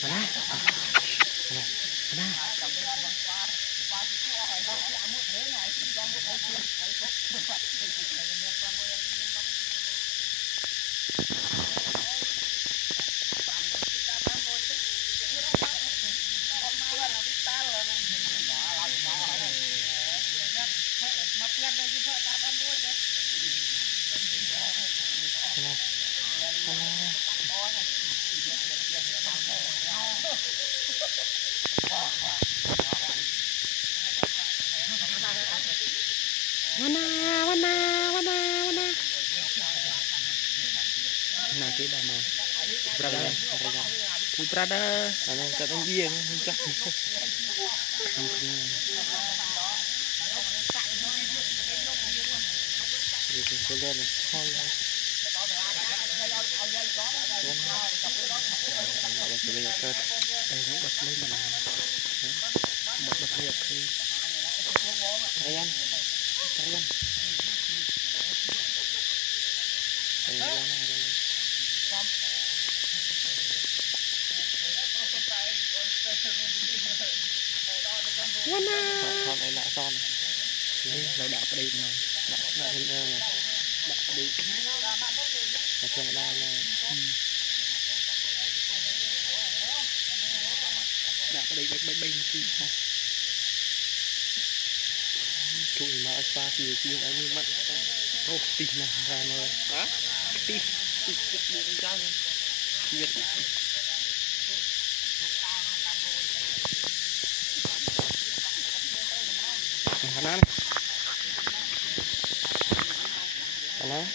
Mana? Mana? Nah kita mau berada ku berada karena katanya dia mencah itu sudah nih con này đã son lại đạp đi mà đạp lên đây mà đạp đi đạp trên đây này đạp đi bên kia không chui mà spa thì riêng anh như mặn ô tìm nào ra mà hả tìm được sao vậy kanan kanan